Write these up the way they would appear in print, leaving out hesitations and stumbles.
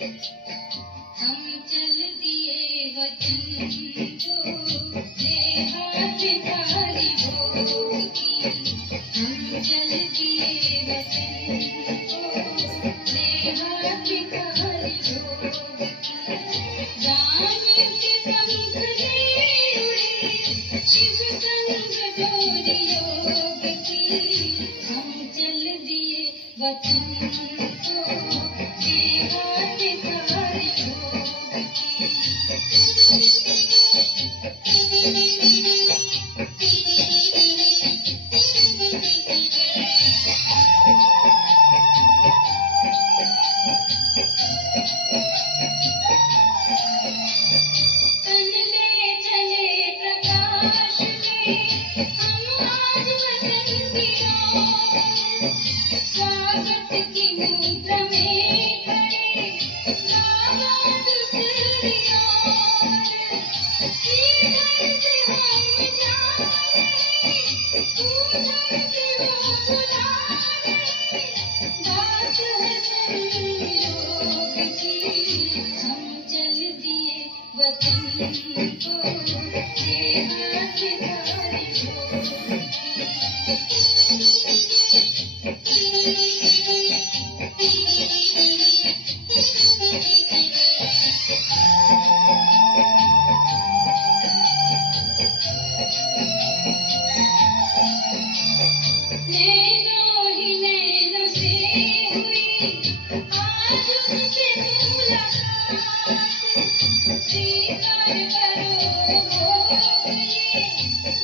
हम चल दिए वतन को ले हाथ थारी भोग की। हम चल दिए वतन को ले हाथ थारी भोग की। जान के पंख ले उड़े शिव संग डोरी योग की। हम चल दिए वतन को ले हाथ थारी भोग की। तन ले चले प्रकाश में हम आज वतन की ओर। स्वागत की मुद्रा में खड़े बाबा दूसरी ओर। इधर से हम जा रहे उधर से वो बुला रहे। बात है संयोग की। हम चल दिए वतन को ले हाथ थारी भोग नैनो ही नैनो से हुई आज उनसे मुलाकात। स्वीकार करो भोग ये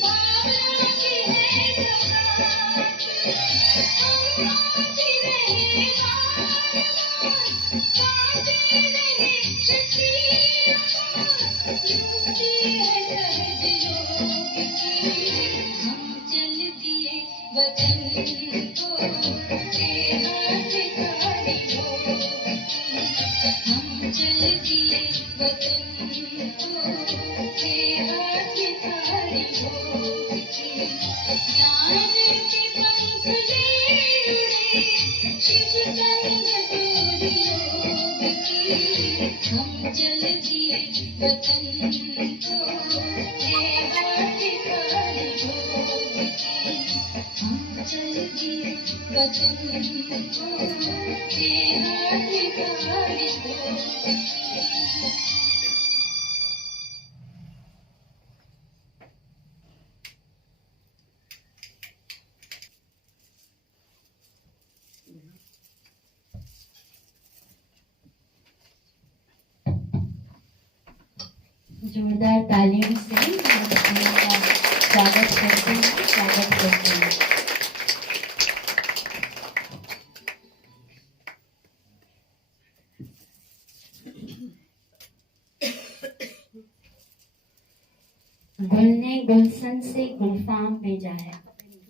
बाबा की है सौगात। हम आते रहे बार बार गाते रहे शक्ति अपार। युक्ति है सहज योग की। हम चल दिए वतन को ले हाथ थारी भोग की। हम चल दिए वतन को ले हाथ थारी भोग की। ज्ञान के पंख ले उड़े शिव संग डोरी योग की। हम चल दिए वतन को ले हाथ थारी भोग की। हम चल दिए वतन को ले हाथ थारी भोग की। जोरदार तालियों से हम उनका स्वागत करते हैं, स्वागत करते हैं। गुल ने गुलशन से गुलफाम भेजा है।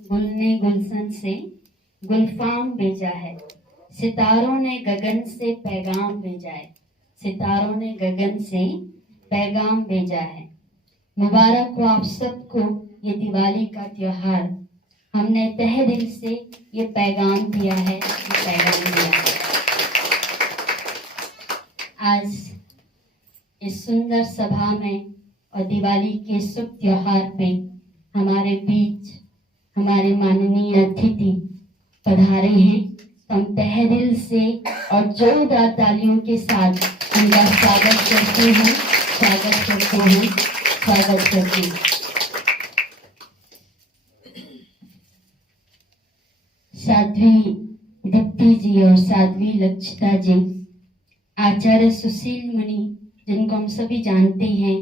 गुल ने गुलशन से गुलफाम भेजा है। सितारों ने गगन से पैगाम भेजा है। सितारों ने गगन से पैगाम भेजा है। मुबारक हो आप सबको ये दिवाली का त्योहार। हमने तहे दिल से ये पैगाम दिया है, ये पैगाम दिया है। आज इस सुंदर सभा में और दिवाली के शुभ त्योहार पे हमारे बीच हमारे माननीय अतिथि पधारे हैं। तो हम तहे दिल से और जोरदार तालियों के साथ उनका स्वागत करते हैं, स्वागत करते हैं, स्वागत करते हैं। साध्वी दीप्ति जी और साध्वी लक्षिता जी, आचार्य सुशील मुनि जिनको हम सभी जानते हैं,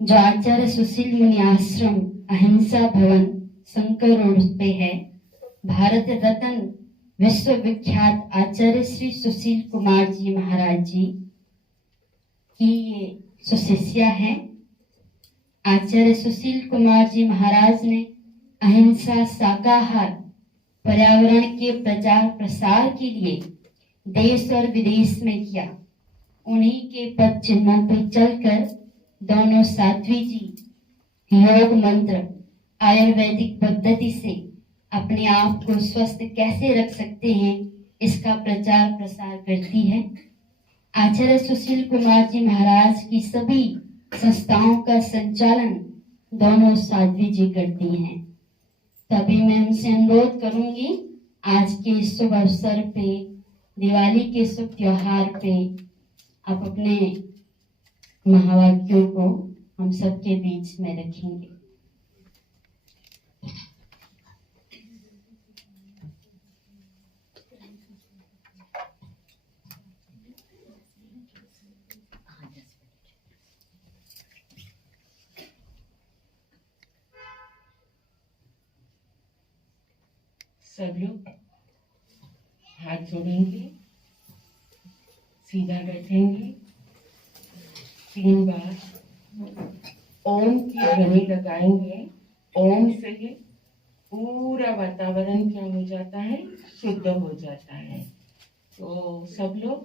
जो आचार्य सुशील मुनि आश्रम अहिंसा भवन शंकर रोड पे है, भारत रत्न विश्व विख्यात आचार्य श्री सुशील कुमार जी महाराज जी की ये सुशिष्या है। आचार्य सुशील कुमार जी महाराज ने अहिंसा शाकाहार पर्यावरण के प्रचार प्रसार के लिए देश और विदेश में किया। उन्हीं के पद चिन्हों पर चलकर दोनों साध्वी जी योग मंत्र आयुर्वेदिक पद्धति से अपने आप को स्वस्थ कैसे रख सकते हैं, इसका प्रचार प्रसार करती है। आचार्य सुशील कुमार जी महाराज की सभी संस्थाओं का संचालन दोनों साध्वी जी करती हैं। तभी मैं उनसे अनुरोध करूंगी, आज के शुभ अवसर पे, दिवाली के शुभ त्योहार पे, आप अपने महावाक्यों को हम सबके बीच में रखेंगे। सब लोग हाथ जोड़ेंगे, सीधा बैठेंगे, 3 बार ओम की ध्वनि लगाएंगे। ओम से पूरा वातावरण क्या हो जाता है, शुद्ध हो जाता है। तो सब लोग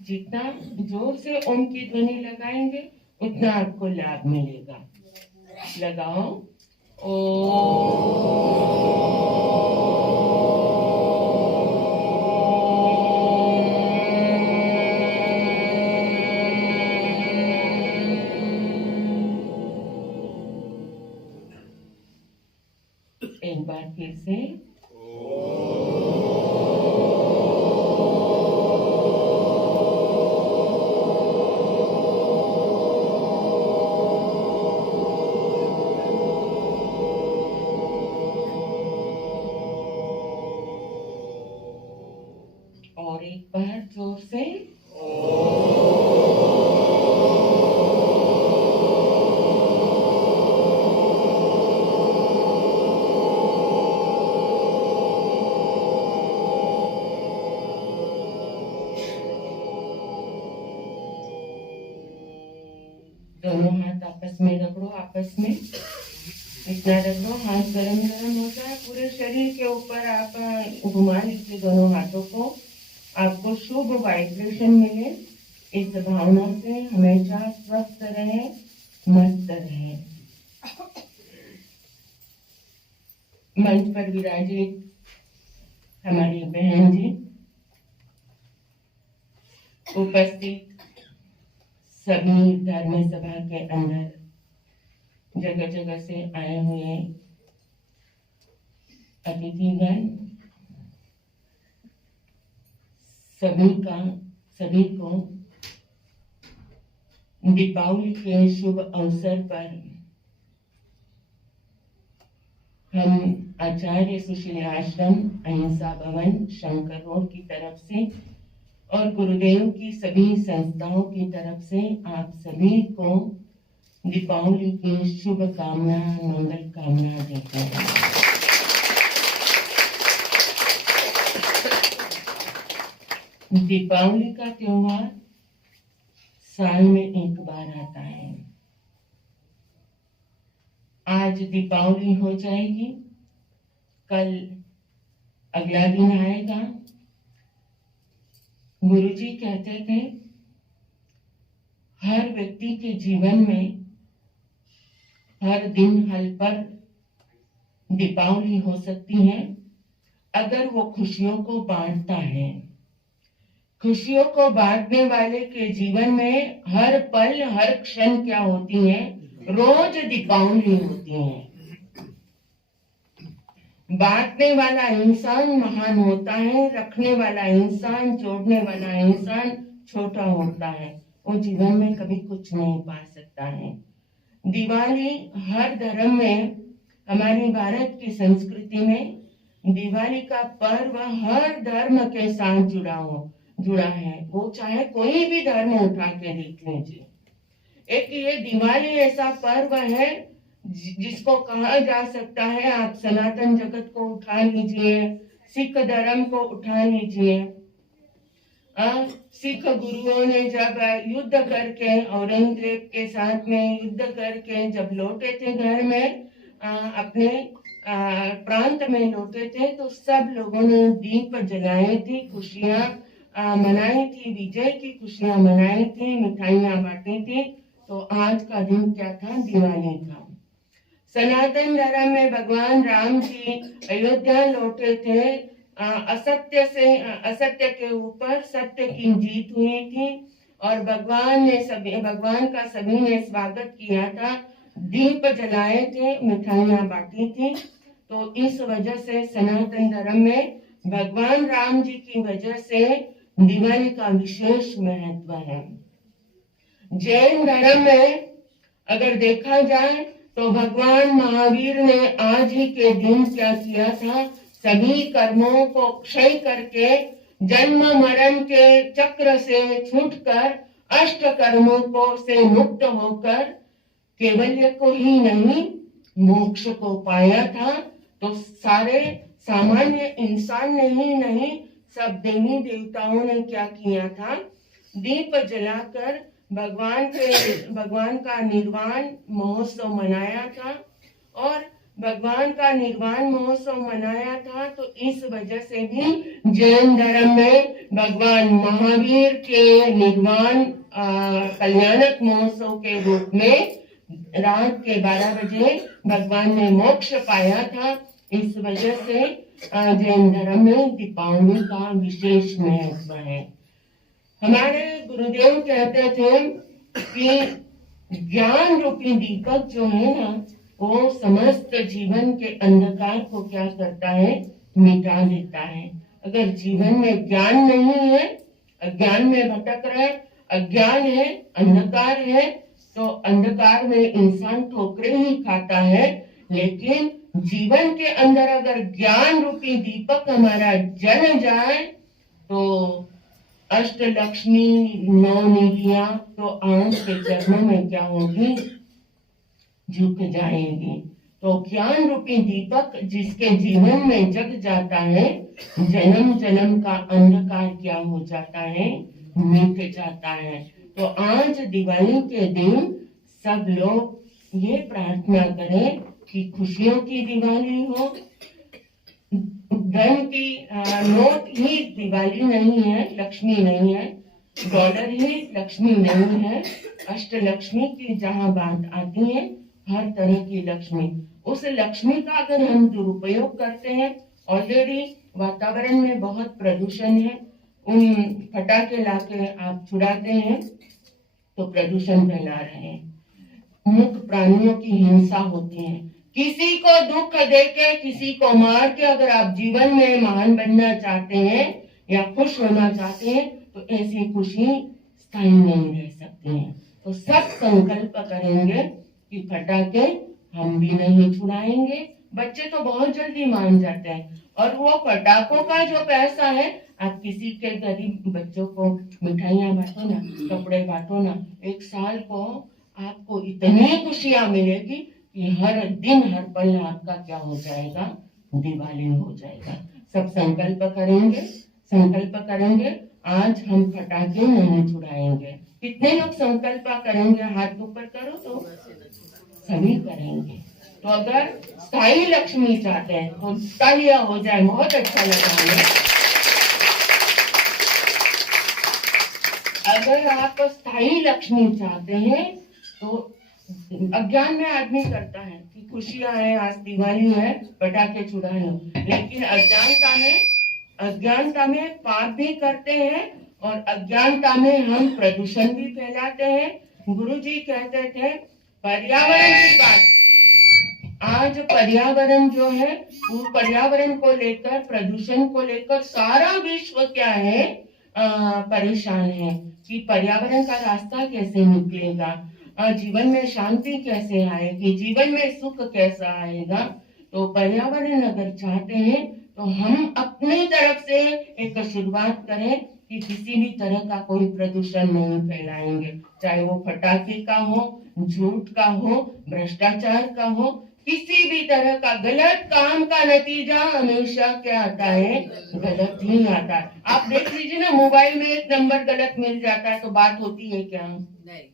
जितना जोर से ओम की ध्वनि लगाएंगे उतना आपको लाभ मिलेगा। लगाओ एक बार फिर से और एक बार जोर से दोनों हाथ आपस में रगड़ो, आपस में इतना रगड़ो, हाथ गरम गरम होता है। पूरे शरीर के ऊपर आप घुमा लीजिए दोनों हाथों को, आपको शुभ वाइब्रेशन मिले। इस भावना से हमेशा स्वस्थ रहे, मस्त रहे। मंच पर विराजित हमारी बहन जी, उपस्थित सभी धर्म सभा के अंदर जगह जगह से आए हुए अतिथिगण, सभी को दीपावली के शुभ अवसर पर हम आचार्य सुशील आश्रम अहिंसा भवन शंकर रोड की तरफ से और गुरुदेव की सभी संस्थाओं की तरफ से आप सभी को दीपावली की शुभ कामना, मंगल कामना देते हैं। दीपावली का त्योहार साल में एक बार आता है। आज दीपावली हो जाएगी, कल अगला दिन आएगा। गुरुजी कहते थे, हर व्यक्ति के जीवन में हर दिन हल पर दीपावली हो सकती है अगर वो खुशियों को बांटता है। खुशियों को बांटने वाले के जीवन में हर पल हर क्षण क्या होती है, रोज दीपावली होती है। बांटने वाला इंसान महान होता है, रखने वाला इंसान, जोड़ने वाला इंसान छोटा होता है। वो जीवन में कभी कुछ नहीं पा सकता है। दिवाली हर धर्म में, हमारी भारत की संस्कृति में दिवाली का पर्व हर धर्म के साथ जुड़ा है। वो चाहे कोई भी धर्म उठा के देख लीजिए, एक ये दिवाली ऐसा पर्व है जिसको कहा जा सकता है, आप सनातन जगत को उठा लीजिए, सिख धर्म को उठा लीजिए। सिख गुरुओं ने जब युद्ध करके, औरंगजेब के साथ में युद्ध करके जब लौटे थे घर में, अपने प्रांत में लौटे थे, तो सब लोगों ने दीप जलाए थे, खुशियां मनाई थी, विजय की खुशियां मनाई थी, मिठाइयां बांटी थी। तो आज का दिन क्या था, दिवाली था। सनातन धर्म में भगवान राम जी अयोध्या लौटे थे, असत्य के ऊपर सत्य की जीत हुई थी। और भगवान का सभी ने स्वागत किया था, दीप जलाए थे, मिठाइयां बांटी थी। तो इस वजह से सनातन धर्म में भगवान राम जी की वजह से दिवाली का विशेष महत्व है। जैन धर्म में अगर देखा जाए तो भगवान महावीर ने आज ही के दिन क्या किया था, सभी कर्मों को क्षय करके जन्म मरण के चक्र से छूटकर अष्ट कर्मों को से मुक्त होकर केवल्य को ही नहीं मोक्ष को पाया था। तो सारे सामान्य इंसान ने ही नहीं, सब देवी देवताओं ने क्या किया था, दीप जलाकर भगवान का निर्वाण महोत्सव मनाया था। और भगवान का निर्वाण महोत्सव मनाया था तो इस वजह से भी जैन धर्म में भगवान महावीर के निर्वाण कल्याणक महोत्सव के रूप में रात के 12 बजे भगवान ने मोक्ष पाया था। इस वजह से जैन धर्म में दीपावली का विशेष महत्व है। हमारे गुरुदेव कहते थे कि ज्ञान रूपी दीपक जो है ना, वो समस्त जीवन के अंधकार को क्या करता है, मिटा देता है। अगर जीवन में ज्ञान नहीं है, अज्ञान में भटक रहा है, अज्ञान है, अंधकार है, तो अंधकार में इंसान ठोकरे ही खाता है। लेकिन जीवन के अंदर अगर ज्ञान रूपी दीपक हमारा जल जाए तो अष्ट लक्ष्मी 9 निधियां तो आंख के चरणों में क्या होगी, झुक जाएंगी। तो ज्ञान रूपी दीपक जिसके जीवन में जग जाता है, जन्म जन्म का अंधकार क्या हो जाता है, मिट जाता है। तो आज दिवाली के दिन सब लोग ये प्रार्थना करें कि खुशियों की दिवाली हो। धन की नोट ही दिवाली नहीं है, लक्ष्मी नहीं है, डॉलर ही लक्ष्मी नहीं है। अष्ट लक्ष्मी की जहाँ बात आती है, हर तरह की लक्ष्मी, उस लक्ष्मी का अगर हम दुरुपयोग करते हैं, ऑलरेडी वातावरण में बहुत प्रदूषण है, उन पटाखे लाके आप छुड़ाते हैं तो प्रदूषण फैला रहे हैं। मुक्त प्राणियों की हिंसा होती है, किसी को दुख देके, किसी को मार के अगर आप जीवन में महान बनना चाहते हैं या खुश होना चाहते हैं तो ऐसी खुशी स्थायी नहीं रह सकती है। तो सब संकल्प करेंगे कि पटाखे हम भी नहीं छुड़ाएंगे। बच्चे तो बहुत जल्दी मान जाते हैं, और वो पटाखों का जो पैसा है, आप किसी के गरीब बच्चों को मिठाइयां बांटो ना, कपड़े बांटो ना, एक साल को आपको इतनी खुशियां मिलेगी कि हर दिन हर पल आपका क्या हो जाएगा, दिवाली हो जाएगा। सब संकल्प करेंगे आज हम पटाखे नहीं छुड़ाएंगे। कितने लोग संकल्प करेंगे, हाथ ऊपर करो तो सभी करेंगे। तो अगर स्थायी लक्ष्मी चाहते हैं तो तालियां हो जाए, बहुत अच्छा लगा हमें। अगर आप स्थायी लक्ष्मी चाहते हैं तो अज्ञान में आदमी करता है कि खुशियां है, आज दिवाली है, पटाखे छुड़ा लो, लेकिन अज्ञानता में पाप भी करते हैं और अज्ञानता में हम प्रदूषण भी फैलाते हैं। गुरुजी कहते थे पर्यावरण की बात, आज पर्यावरण जो है, पर्यावरण को लेकर, प्रदूषण को लेकर सारा विश्व क्या है, परेशान है कि पर्यावरण का रास्ता कैसे निकलेगा, जीवन में शांति कैसे आएगी, जीवन में सुख कैसा आएगा। तो पर्यावरण अगर चाहते हैं तो हम अपनी तरफ से एक शुरुआत करें कि किसी भी तरह का कोई प्रदूषण नहीं फैलाएंगे, चाहे वो पटाखे का हो, झूठ का हो, भ्रष्टाचार का हो, किसी भी तरह का गलत काम का नतीजा हमेशा क्या आता है, गलत ही आता है। आप देख लीजिए ना, मोबाइल में एक नंबर गलत मिल जाता है तो बात होती है क्या?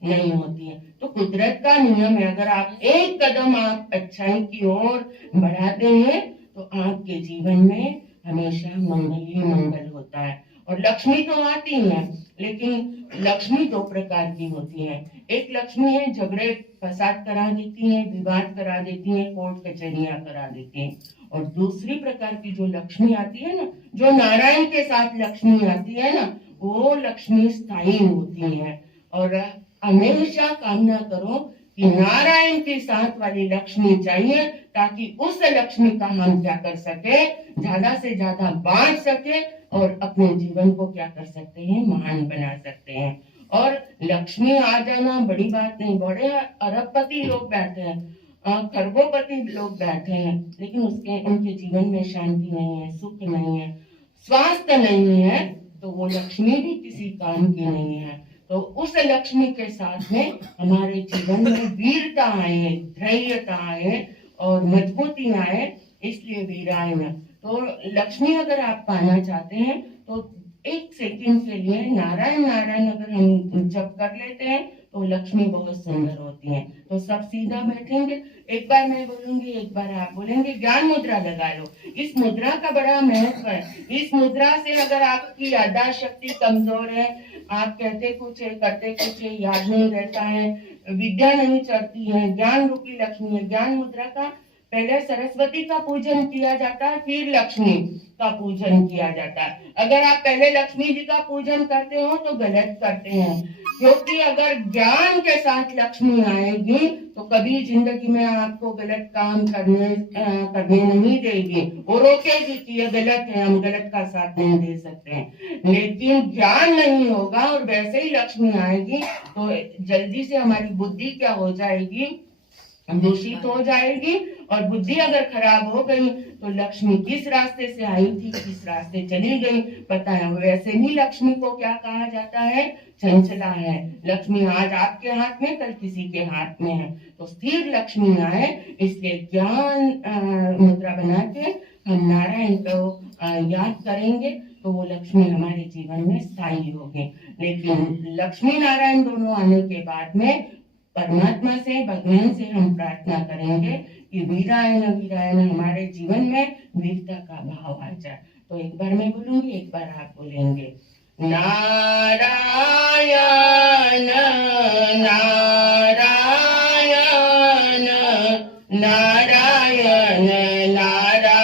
नहीं होती है। तो कुदरत का नियम है, अगर आप एक कदम आप अच्छाई की ओर बढ़ाते हैं तो आपके जीवन में हमेशा मंगल ही मंगल होता है। और लक्ष्मी तो आती है, लेकिन लक्ष्मी 2 प्रकार की होती है। एक लक्ष्मी है झगड़े फसाद करा देती है, विवाद करा देती है, कोर्ट कचहरियां करा देती है। और दूसरी प्रकार की जो लक्ष्मी आती है ना, जो नारायण के साथ लक्ष्मी आती है ना, वो लक्ष्मी स्थायी होती है। और हमेशा कामना करो कि नारायण के साथ वाली लक्ष्मी चाहिए, ताकि उस लक्ष्मी का हम क्या कर सके, ज्यादा से ज्यादा बांट सके और अपने जीवन को क्या कर सकते हैं, महान बना सकते हैं। और लक्ष्मी आ जाना बड़ी बात नहीं। बड़े अरबपति लोग बैठे हैं, खरबोपति लोग बैठे हैं, लेकिन उनके जीवन में शांति नहीं है, सुख नहीं है, स्वास्थ्य नहीं है, तो वो लक्ष्मी भी किसी काम की नहीं है। तो उस लक्ष्मी के साथ में हमारे जीवन में वीरता आए, धैर्यता आए और मजबूती आए, इसलिए वीरायण। तो लक्ष्मी अगर आप पाना चाहते हैं तो एक सेकंड के लिए नारायण नारायण अगर हम जप कर लेते हैं तो लक्ष्मी बहुत सुंदर होती है। तो सब सीधा बैठेंगे, एक बार मैं बोलूंगी, एक बार आप बोलेंगे, ज्ञान मुद्रा लगा लो। इस मुद्रा का बड़ा महत्व है। इस मुद्रा से अगर आपकी याददाश्त शक्ति कमजोर है, आप कहते कुछ है करते कुछ है, याद नहीं रहता है, विद्या नहीं चढ़ती है, ज्ञान रूपी लक्ष्मी है। ज्ञान मुद्रा का पहले सरस्वती का पूजन किया जाता है, फिर लक्ष्मी का पूजन किया जाता है। अगर आप पहले लक्ष्मी जी का पूजन करते हो तो गलत करते हैं, क्योंकि अगर ज्ञान के साथ लक्ष्मी आएगी तो कभी जिंदगी में आपको गलत काम करने नहीं देगी। वो रोकेगी कि ये गलत है, हम गलत का साथ नहीं दे सकते हैं। लेकिन ज्ञान नहीं होगा और वैसे ही लक्ष्मी आएगी तो जल्दी से हमारी बुद्धि क्या हो जाएगी, दूषित हो जाएगी। और बुद्धि अगर खराब हो गई तो लक्ष्मी किस रास्ते से आई थी, किस रास्ते चली गई पता है। वैसे ही लक्ष्मी को क्या कहा जाता है, चंचला है। लक्ष्मी आज आपके हाथ में, कल किसी के हाथ में है। तो स्थिर लक्ष्मी आए, इसलिए ज्ञान मुद्रा बना के हम नारायण को याद करेंगे तो वो लक्ष्मी हमारे जीवन में स्थायी होगी। लेकिन लक्ष्मी नारायण दोनों आने के बाद में परमात्मा से, भगवान से हम प्रार्थना करेंगे कि वीरायण वीरायण हमारे जीवन में वीरता का भाव आ जाए। तो एक बार मैं बोलूंगी, एक बार आप बोलेंगे। नारायण नारायण नारायण नारायण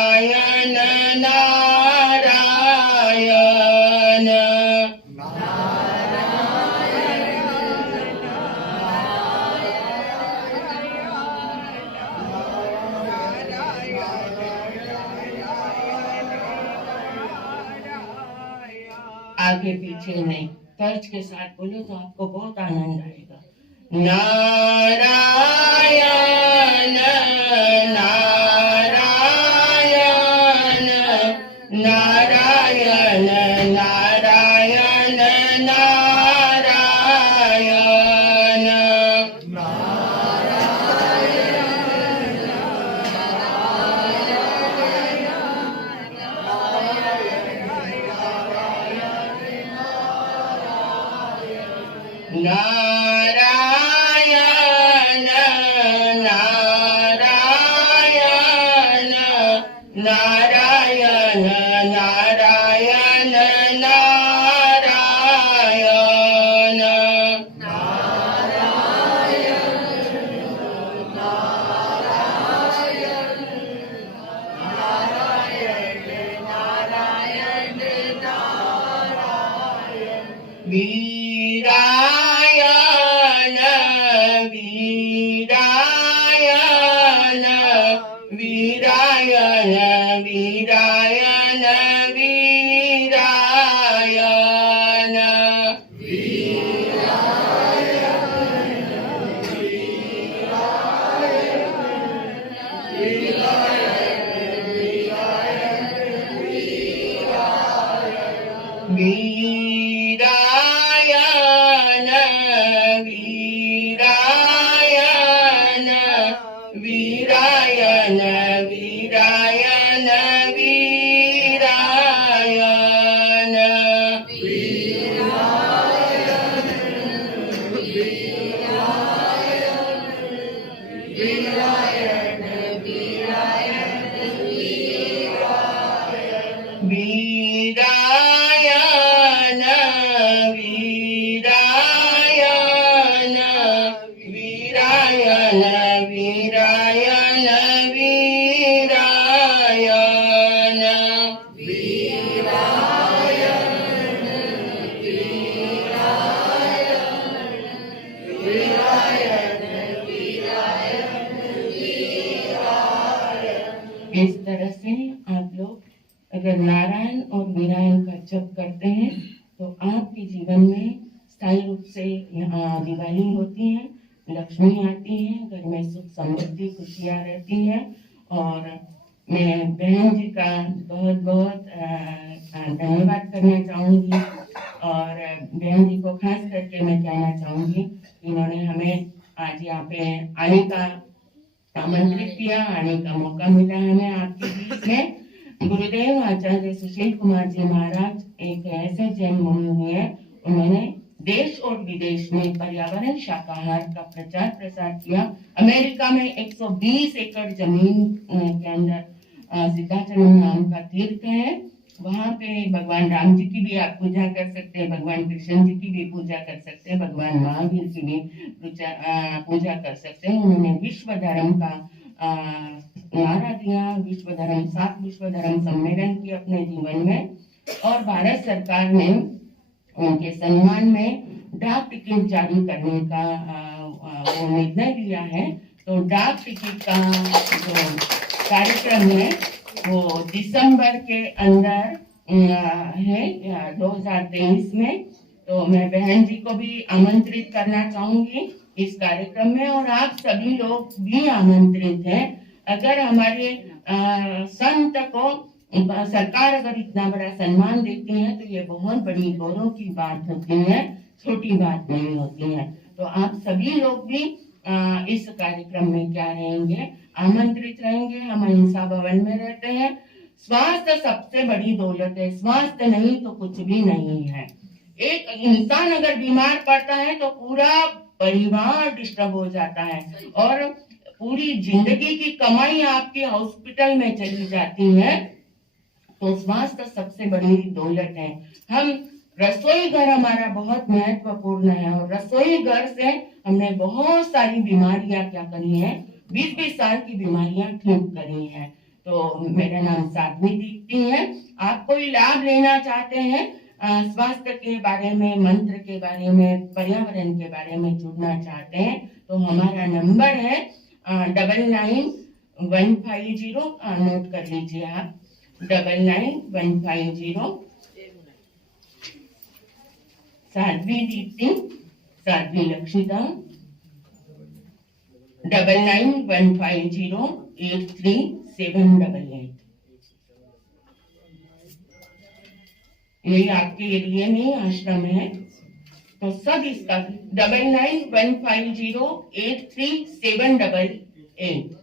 आगे पीछे नहीं, तर्ज के साथ बोलो तो आपको बहुत आनंद आएगा। नारायण नारायण नारायण नारायण नारायण नारायण नारायण नारायण वीरायण वीरायण वीरायण वीरायण वीरायण वीरायण के जीवन में स्थायी रूप से दिवाली होती है, लक्ष्मी आती है, घर में सुख समृद्धि खुशियाँ रहती है। और मैं बहन जी का बहुत बहुत धन्यवाद करना चाहूँगी और बहन जी को खास करके मैं कहना चाहूँगी कि इन्होंने हमें आज यहाँ पे आने का आमंत्रित किया, आने का मौका मिला हमें आपके बीच में। गुरुदेव आचार्य सुशील कुमार जी महाराज एक ऐसे जैन मुनि हैं, उन्होंने देश और विदेश में पर्यावरण शाकाहार का प्रचार प्रसार किया। अमेरिका में 120 एकड़ जमीन के अंदर सिद्धाचरण नाम का तीर्थ है, वहाँ पे भगवान राम जी की भी आप पूजा कर सकते हैं, भगवान कृष्ण जी की भी पूजा कर सकते हैं, भगवान महावीर की भी पूजा कर सकते हैं। उन्होंने विश्व धर्म का नारा दिया, विश्व धर्म 7 विश्व धर्म सम्मेलन की अपने जीवन में, और भारत सरकार ने उनके सम्मान में डाक टिकट जारी करने का वो निर्णय लिया है। तो डाक टिकट का जो कार्यक्रम है वो दिसंबर के अंदर है 2023 में। तो मैं बहन जी को भी आमंत्रित करना चाहूंगी इस कार्यक्रम में, और आप सभी लोग भी आमंत्रित हैं। अगर हमारे संत को सरकार अगर इतना बड़ा सम्मान देती है तो ये बहुत बड़ी गौरव की बात होती है, छोटी बात नहीं होती है। तो आप सभी लोग भी इस कार्यक्रम में क्या रहेंगे, आमंत्रित रहेंगे। हम अहिंसा भवन में रहते हैं। स्वास्थ्य सबसे बड़ी दौलत है, स्वास्थ्य नहीं तो कुछ भी नहीं है। एक इंसान अगर बीमार पड़ता है तो पूरा परिवार डिस्टर्ब हो जाता है और पूरी जिंदगी की कमाई आपकी हॉस्पिटल में चली जाती है। तो स्वास्थ्य सबसे बड़ी दौलत है। हम रसोई घर हमारा बहुत महत्वपूर्ण है और रसोई घर से हमने बहुत सारी बीमारियां क्या करी है, 20-20 साल की बीमारियां ठीक करी है। तो मेरा नाम साध्वी दीप्ति है। आप कोई लाभ लेना चाहते हैं, स्वास्थ्य के बारे में, मंत्र के बारे में, पर्यावरण के बारे में जुड़ना चाहते हैं तो हमारा नंबर है 999150, नोट कर लीजिए आप, 999150। साध्वी दीप्ति, साध्वी लक्षिता, 9915083788। यही आपके एरिया में आश्रम है तो सब इसका 9915083788।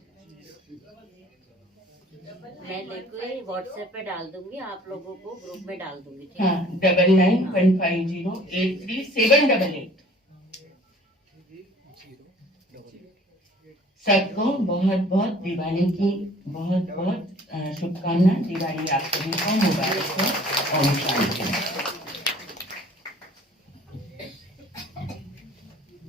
मैं लेकर व्हाट्सएप पे डाल दूंगी, आप लोगों को ग्रुप में डाल दूंगी। हाँ, 9915083788। सबको बहुत बहुत दिवाली की बहुत बहुत शुभकामना। दिवाली आप सभी को मुबारक हो। ओम शांति।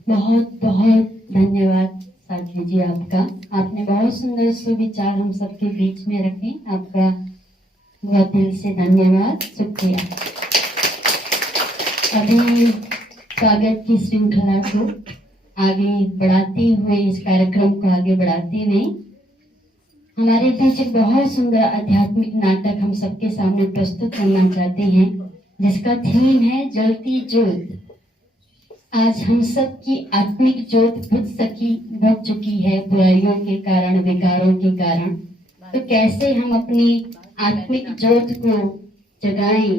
बहुत बहुत धन्यवाद साध्वी जी आपका। आपने बहुत सुंदर सुविचार हम सबके बीच में रखे, आपका बहुत दिल से धन्यवाद, शुक्रिया। अभी स्वागत की श्रृंखला को आगे बढ़ाते हुए, इस कार्यक्रम को आगे बढ़ाते हुए हमारे बीच एक बहुत सुंदर आध्यात्मिक नाटक हम सबके सामने प्रस्तुत करना चाहते हैं, जिसका थीम है जलती ज्योत। आज हम सब की आत्मिक ज्योत बुझ चुकी है बुराइयों के कारण, विकारों के कारण। तो कैसे हम अपनी आत्मिक ज्योत को जगाएं,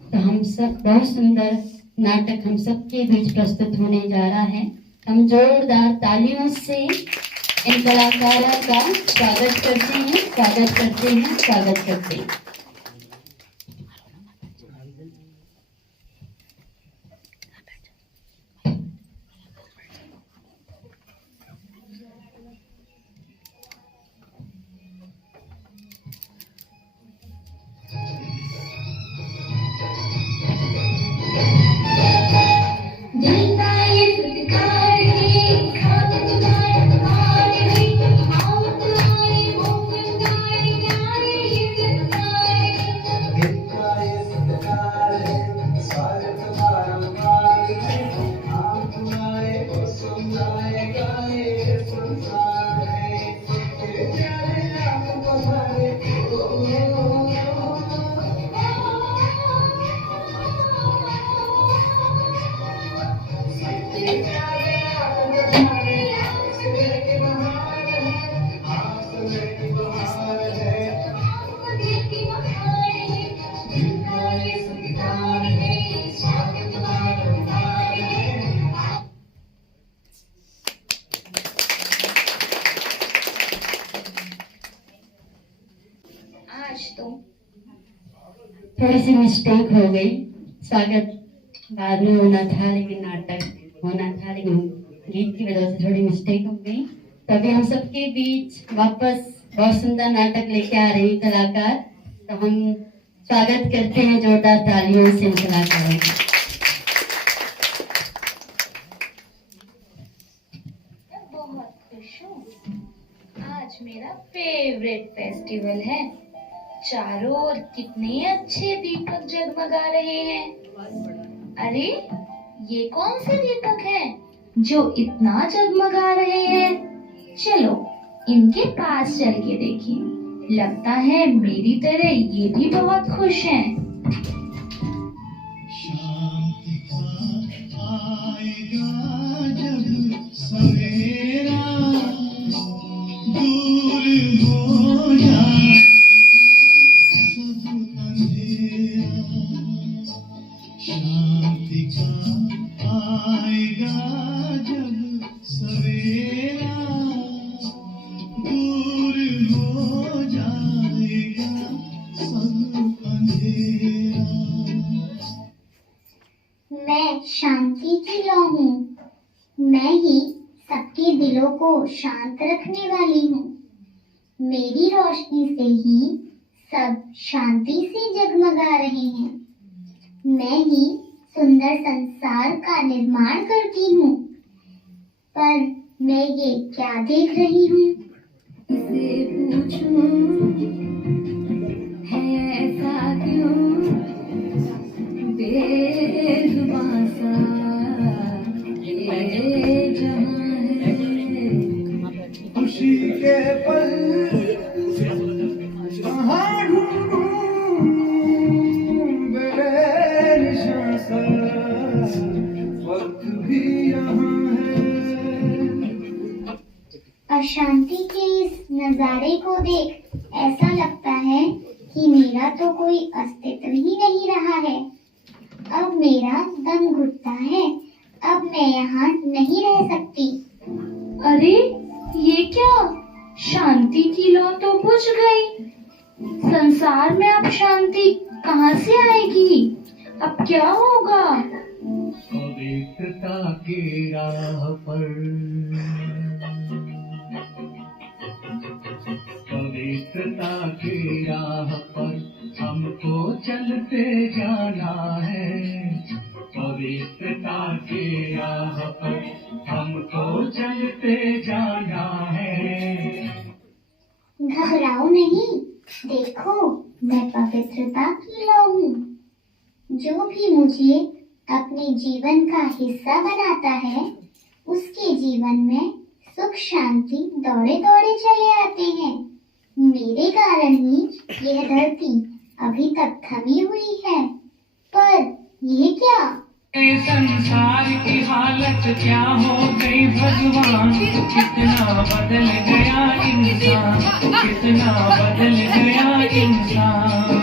तो हम सब बहुत सुंदर नाटक हम सबके बीच प्रस्तुत होने जा रहा है। हम जोरदार तालियों से इन कलाकारों का स्वागत करते हैं, स्वागत करते हैं, स्वागत करते हैं। Thank you. आज तो थोड़ी सी मिस्टेक हो गई। स्वागत बाद में होना था, लेकिन नाटक होना था, लेकिन गीत की वजह से थोड़ी मिस्टेक हो गई। तभी हम सबके बीच वापस बहुत सुंदर नाटक लेके आ रहे हैं कलाकार। तो हम स्वागत करते हैं जोरदार तालियों से इन कलाकारों का। मैं बहुत खुश हूँ। आज मेरा फेवरेट फेस्टिवल है। चारों ओर कितने अच्छे दीपक जगमगा रहे हैं। अरे ये कौन से दीपक हैं जो इतना जगमगा रहे हैं? चलो इनके पास चल के देखें। लगता है मेरी तरह ये भी बहुत खुश हैं। शांति का आएगा जब सवेरा दूर हो जाए सब अंधेरा। शांति का आएगा जब सवेरा दूर हो जाएगा सब अंधेरा। मैं शांति की लौ हूँ। मैं ही सबके दिलों को शांत रखने वाली हूँ। मेरी रोशनी से ही सब शांति से जगमगा रहे हैं। मैं ही सुंदर संसार का निर्माण करती हूँ। पर मैं ये क्या देख रही हूँ? इसे पूछूं, है ऐसा क्यों? बेजुबां सा ये जहां है। खुशी के पल कहाँ ढूंढूं बेनिशान सा वक्त भी यहाँ है। अशांति के इस नजारे को देख ऐसा लगता है कि मेरा तो कोई अस्तित्व ही नहीं रहा है। अब मेरा दम घुटता है। अब मैं यहाँ नहीं रह सकती। अरे ये क्या? शांति की लौ तो बुझ गई। संसार में अब शांति कहाँ से आएगी? अब क्या होगा? पवित्रता की राह पर पवित्रता की राह पर हमको चलते जाना है। पवित्रता की राह पर हमको चलते जाना है। घबराओ नहीं। देखो मैं पवित्रता की लौ हूँ। जो भी मुझे अपने जीवन का हिस्सा बनाता है उसके जीवन में सुख शांति दौड़े दौड़े चले आते हैं। मेरे कारण ही यह धरती अभी तक थमी हुई है। पर ये क्या? संसार की हालत क्या हो गई भगवान। कितना बदल गया इंसान, कितना बदल गया इंसान।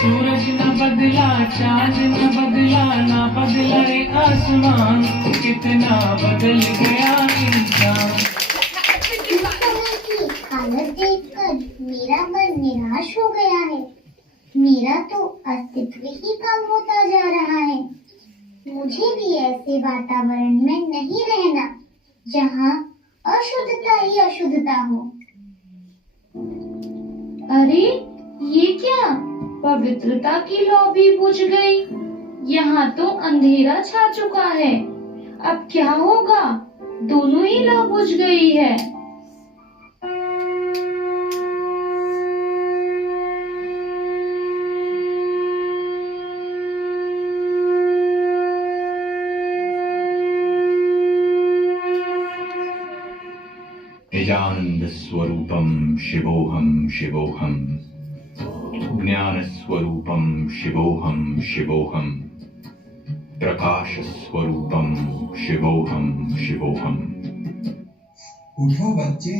सूरज न बदला, चांद न बदला, ना बदला रे आसमान। कितना बदल गया इंसान। इस तरह की हालत देखकर मेरा मन निराश हो गया है। मेरा तो अस्तित्व ही कम होता जा रहा है। मुझे भी ऐसे वातावरण में नहीं रहना जहाँ अशुद्धता ही अशुद्धता हो। अरे ये क्या? पवित्रता की लौ भी बुझ गई। यहाँ तो अंधेरा छा चुका है। अब क्या होगा? दोनों ही लौ बुझ गई है। निजानंद स्वरूपम शिवोहम शिवोहम। ज्ञान स्वरूपम शिवोहम शिवोहम। प्रकाश स्वरूपम शिवोहम शिवोहम। उठो बच्चे,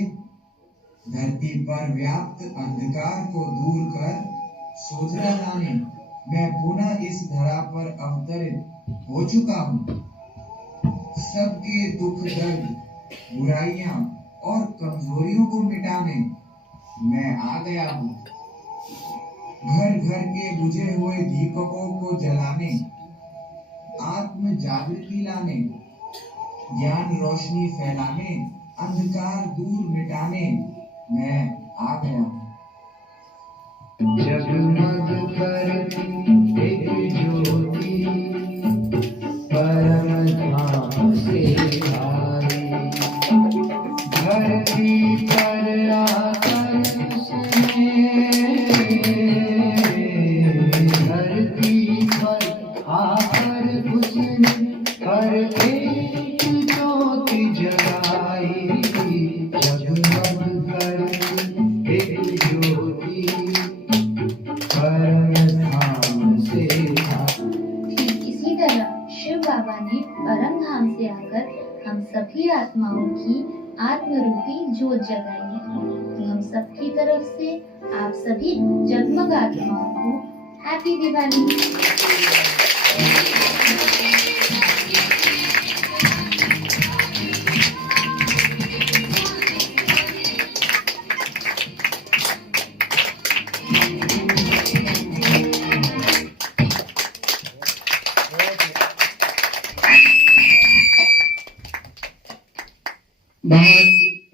धरती पर व्याप्त अंधकार को दूर कर सोचना लाने मैं पुनः इस धरा पर अवतरित हो चुका हूँ। सबके दुख दर्द, बुराइयां और कमजोरियों को मिटाने मैं आ गया हूँ। घर घर के बुझे हुए दीपकों को जलाने, आत्म जागृति लाने, ज्ञान रोशनी फैलाने, अंधकार दूर मिटाने मैं आ गया हूँ। जगमग करती एक ज्योति परम धाम से आई, धरती पर आकर उसने, धरती पर आकर उसने हर एक ज्योति जलाई। जगमग करती एक ज्योति परम धाम से आई। ठीक इसी तरह शिव बाबा ने परम धाम से आकर हम सभी आत्माओं की आत्मरूपी ज्योत जगाई है। तो हम सबकी तरफ से आप सभी जगमग आत्माओं को हैप्पी दिवाली।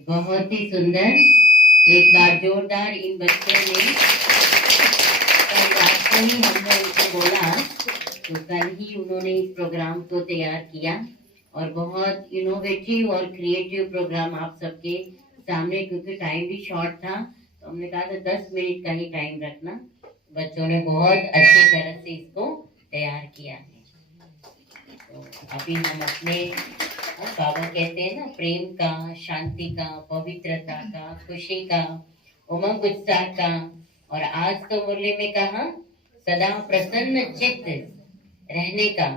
बहुत ही सुंदर। एक बार जोरदार इन बच्चों ने, कल रात को ही हमने उनको बोला तो कल ही उन्होंने इस प्रोग्राम को तैयार किया और बहुत इनोवेटिव और क्रिएटिव प्रोग्राम आप सबके सामने, क्योंकि टाइम भी शॉर्ट था तो हमने कहा था 10 मिनट का ही टाइम रखना। बच्चों ने बहुत अच्छी तरह से इसको तैयार किया है। तो अभी हम अपने बाबा कहते हैं ना, प्रेम का, शांति का, पवित्रता का, खुशी का, उमंग उत्साह का, और आज तो मुरली में कहा सदा प्रसन्न चित्त रहने का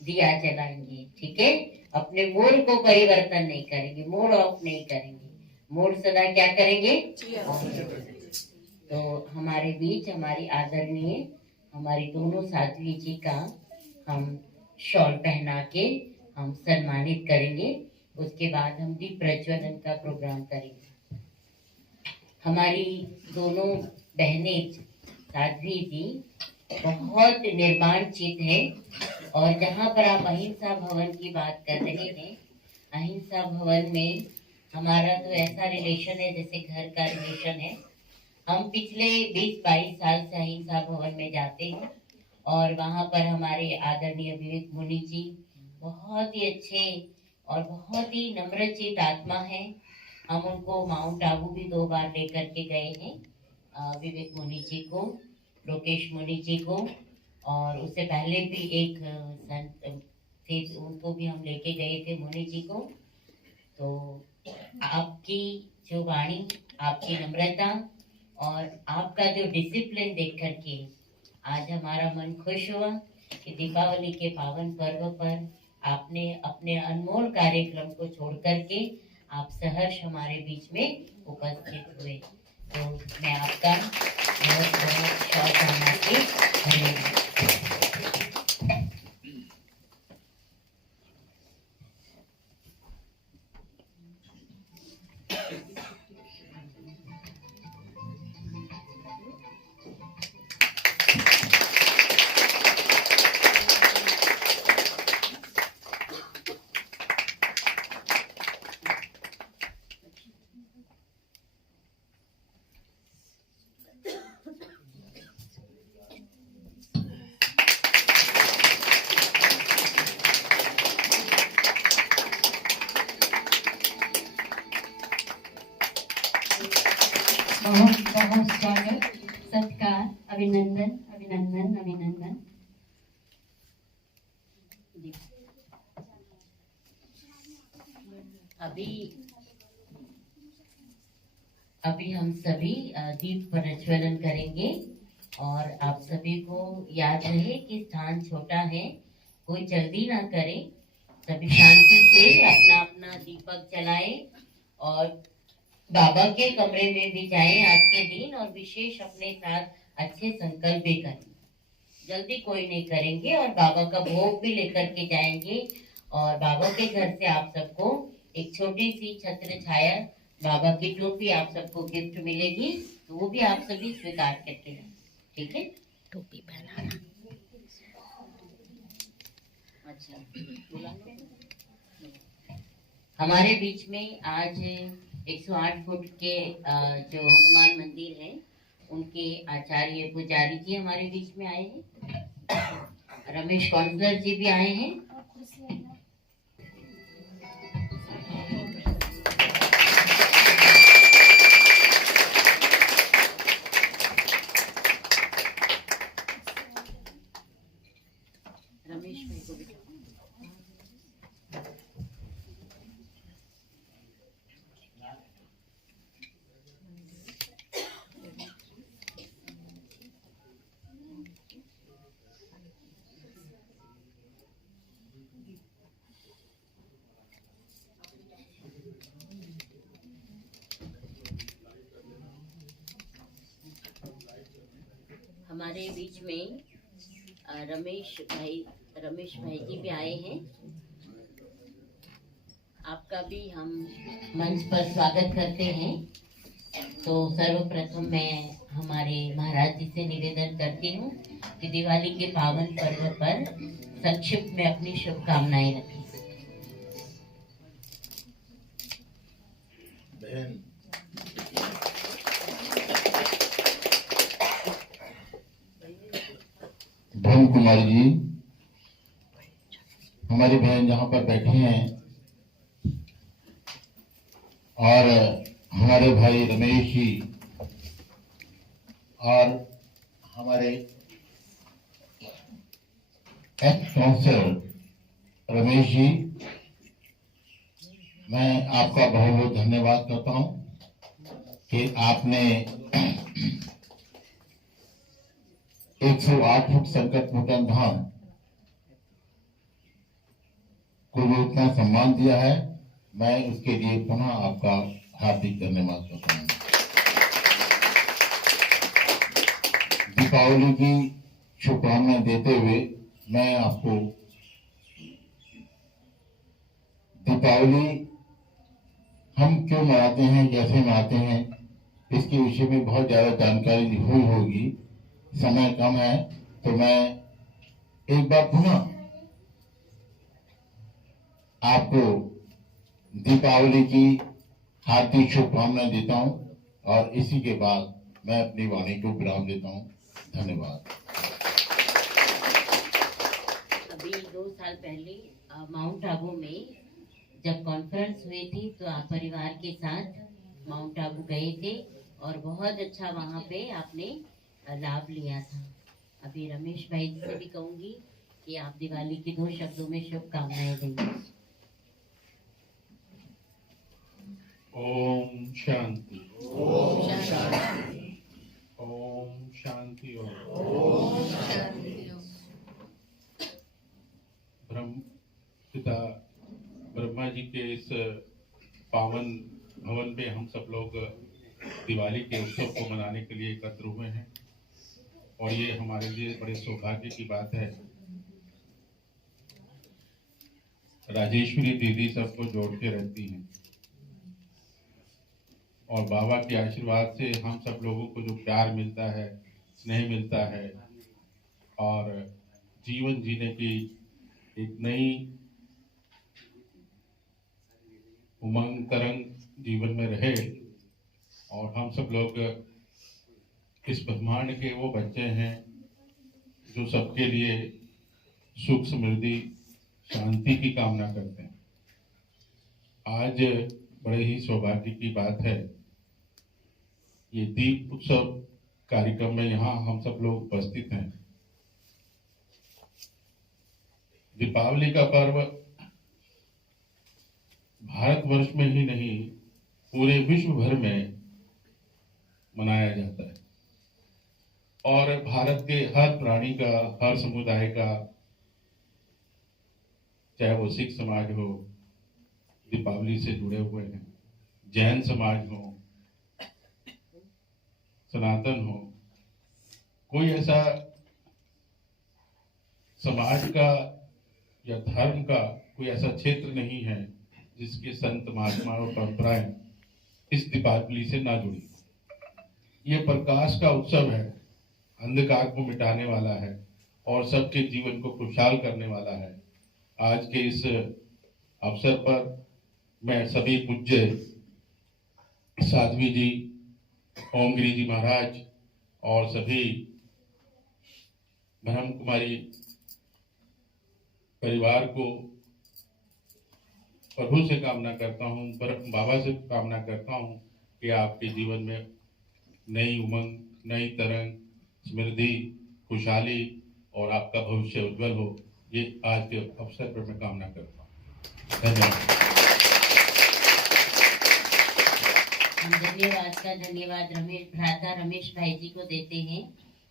दिया जलाएंगे। ठीक है, अपने मूड को परिवर्तन नहीं करेंगे, मूड ऑफ नहीं करेंगे, मूड सदा क्या करेंगे। तो हमारे बीच हमारी आदरणीय हमारी दोनों साध्वी जी का हम शॉल पहना के हम सम्मानित करेंगे। उसके बाद हम दीप प्रज्वलन का प्रोग्राम करेंगे। हमारी दोनों बहनें साध्वी जी बहुत निर्माण चित है, और जहाँ पर आप अहिंसा भवन की बात कर रहे हैं, अहिंसा भवन में हमारा तो ऐसा रिलेशन है जैसे घर का रिलेशन है। हम पिछले 20-22 साल से अहिंसा भवन में जाते हैं और वहाँ पर हमारे आदरणीय विवेक मुनि जी बहुत ही अच्छे और बहुत ही नम्रचित आत्मा है। हम उनको माउंट आबू भी 2 बार लेकर के गए हैं, विवेक मुनि जी को, लोकेश मुनि जी को, और उससे पहले भी एक संत थे उनको भी हम लेके गए थे, मुनि जी को। तो आपकी जो वाणी, आपकी नम्रता और आपका जो डिसिप्लिन देख करके आज हमारा मन खुश हुआ कि दीपावली के पावन पर्व पर आपने अपने अनमोल कार्यक्रम को छोड़ करके आप सहर्ष हमारे बीच में उपस्थित हुए। तो मैं आपका बहुत बहुत शुभकामना के धन्यवाद। बहुत बहुत स्वागत, सत्कार, अभिनंदन अभिनंदन अभिनंदन। अभी हम सभी दीप प्रज्वलन करेंगे और आप सभी को याद रहे कि स्थान छोटा है, कोई जल्दी ना करे, सभी शांति से अपना अपना दीपक जलाए और बाबा के कमरे में भी जाएं आज के दिन और विशेष अपने साथ अच्छे संकल्प भी करें। जल्दी कोई नहीं करेंगे और बाबा का भोग भी लेकर के जाएंगे और बाबा के घर से आप सबको एक छोटी सी छत्र छाया बाबा की टोपी आप सबको गिफ्ट मिलेगी, तो वो भी आप सभी स्वीकार करके रहें, ठीक है? टोपी पहनाना। अच्छा, हमारे बीच में आज 108 फुट के जो हनुमान मंदिर है उनके आचार्य पुजारी जी हमारे बीच में आए हैं, रमेश काउंसलर जी भी आए हैं। रमेश भाई को भी हमारे बीच में रमेश भाई जी भी आए हैं। आपका भी हम मंच पर स्वागत करते हैं। तो सर्वप्रथम मैं हमारे महाराज जी से निवेदन करती हूँ कि दिवाली के पावन पर्व पर संक्षिप्त में अपनी शुभकामनाएं रखें। बहन ब्रह्म कुमारी जी, हमारी बहन जहाँ पर बैठी हैं और हमारे भाई रमेश जी और हमारे एक्स काउंसलर रमेश जी, मैं आपका बहुत बहुत धन्यवाद करता हूँ कि आपने 108 फुट संकट मोचन धाम को जो इतना सम्मान दिया है, मैं उसके लिए पुनः आपका हार्दिक धन्यवाद करता हूँ। दीपावली की शुभकामनाएं देते हुए मैं आपको दीपावली हम क्यों मनाते हैं, कैसे मनाते हैं, इसके विषय में बहुत ज्यादा जानकारी हुई होगी। समय कम है तो मैं एक बार पुनः आपको दीपावली की हार्दिक शुभकामनाएं देता हूं और इसी के बाद मैं अपनी वाणी को विराम देता हूं। धन्यवाद। अभी 2 साल पहले माउंट आबू में जब कॉन्फ्रेंस हुई थी तो आप परिवार के साथ माउंट आबू गए थे और बहुत अच्छा वहाँ पे आपने लाभ लिया था। अभी रमेश भाई से भी कहूंगी कि आप दिवाली की 2 शब्दों में शुभकामनाएं देंगे। ओम शांति। ओम शांति। ओम शांति। ओम शांति। पिता ब्रह्मा जी के इस पावन भवन पे हम सब लोग दिवाली के उत्सव को मनाने के लिए एकत्र हुए हैं और ये हमारे लिए बड़े सौभाग्य की बात है। राजेश्वरी दीदी सबको जोड़ के रहती हैं और बाबा के आशीर्वाद से हम सब लोगों को जो प्यार मिलता है, स्नेह मिलता है और जीवन जीने की एक नई उमंग तरंग जीवन में रहे और हम सब लोग इस ब्रह्मांड के वो बच्चे हैं जो सबके लिए सुख, समृद्धि, शांति की कामना करते हैं। आज बड़े ही सौभाग्य की बात है, ये दीप उत्सव कार्यक्रम में यहाँ हम सब लोग उपस्थित हैं। दीपावली का पर्व भारतवर्ष में ही नहीं पूरे विश्व भर में मनाया जाता है और भारत के हर प्राणी का, हर समुदाय का, चाहे वो सिख समाज हो, दीपावली से जुड़े हुए हैं। जैन समाज हो, सनातन हो, कोई ऐसा समाज का या धर्म का कोई ऐसा क्षेत्र नहीं है जिसके संत महात्मा और परंपराएं इस दीपावली से ना जुड़ी। ये प्रकाश का उत्सव है, अंधकार को मिटाने वाला है और सबके जीवन को खुशहाल करने वाला है। आज के इस अवसर पर मैं सभी पूज्य साध्वी जी, ओमगिरी जी महाराज और सभी ब्रह्म कुमारी परिवार को प्रभु से कामना करता हूँ, बाबा से कामना करता हूँ कि आपके जीवन में नई उमंग, नई तरंग, समृद्धि, खुशहाली और आपका भविष्य उज्जवल हो। ये आज के अवसर पर मैं कामना करता हूँ। धन्यवाद। धन्यवाद का धन्यवाद भ्राता रमेश भाई जी को देते हैं,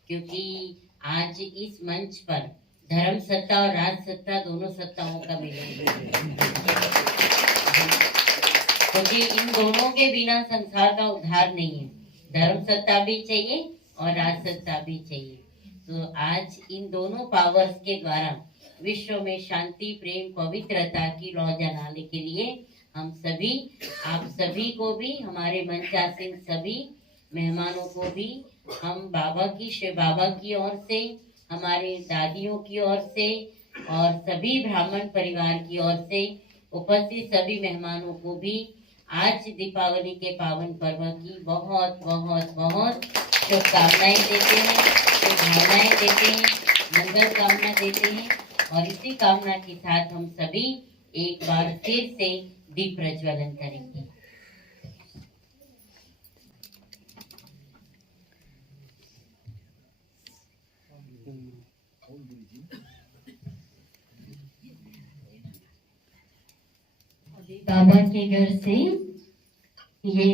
क्योंकि आज इस मंच पर धर्म सत्ता और राज सत्ता दोनों सत्ताओं का मिलन है, क्योंकि इन दोनों के बिना संसार का उद्धार नहीं है। धर्म सत्ता भी चाहिए और राज सत्ता भी चाहिए। तो आज इन दोनों पावर्स के द्वारा विश्व में शांति, प्रेम, पवित्रता की लौ जलाने के लिए हम सभी, आप सभी को भी, हमारे मंचासीन सभी मेहमानों को भी हम बाबा की, शिव बाबा की ओर से, हमारे दादियों की ओर से और सभी ब्राह्मण परिवार की ओर से उपस्थित सभी मेहमानों को भी आज दीपावली के पावन पर्व की बहुत बहुत बहुत शुभकामनाएं देते हैं, शुभभावनाएं देते हैं, मंगल कामना देते हैं। और इसी कामना के साथ हम सभी एक बार फिर से दीप प्रज्वलन करेंगे। बाबा के घर से ये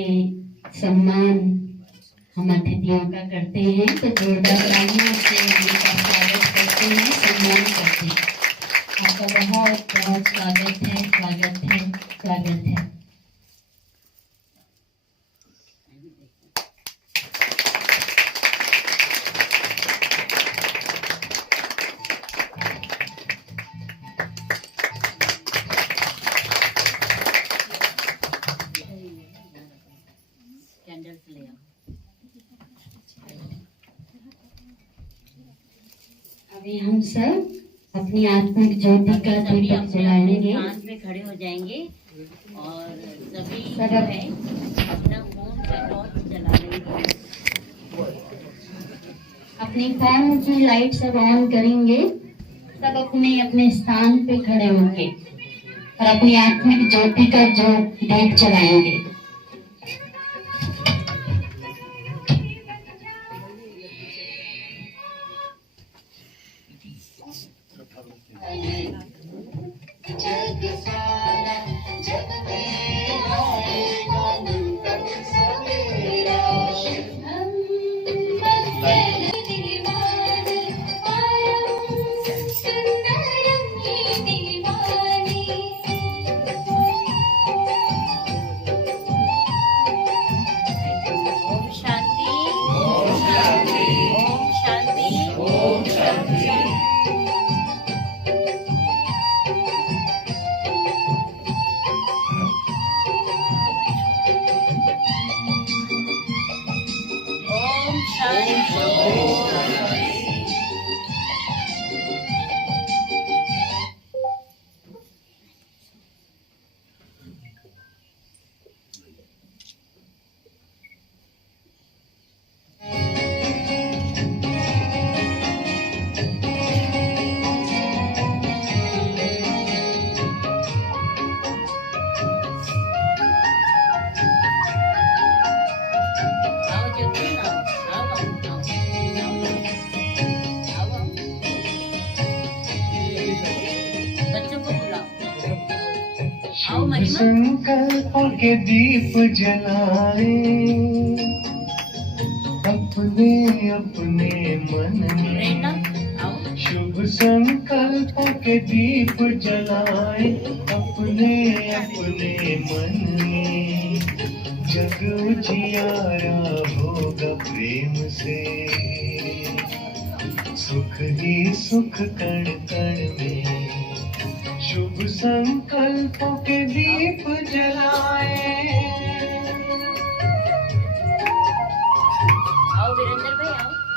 सम्मान हम अतिथियों का करते हैं, तो जोरदार तालियों से उनका स्वागत करते हैं, सम्मान करते हैं। आपका बहुत बहुत स्वागत है, स्वागत है, स्वागत है। अभी हम सब अपनी आत्मिक ज्योति का दीपक जलाएंगे। स्थान पे खड़े हो जाएंगे और सभी सब है अपना फोन पे टॉर्च जला लेंगे। अपनी फोन की लाइट सब ऑन करेंगे, सब अपने अपने स्थान पे खड़े होंगे और अपनी आत्मिक ज्योति का जो दीप जलाएंगे। संकल्पों के दीप जलाए अपने अपने मन में, शुभ संकल्पों के दीप जलाए अपने अपने मन में। जग उजियारा होगा प्रेम से, सुख ही सुख कण कण में, शुभ संकल्पों के दीप जलाए। आओ वीरेंद्र भाई आओ।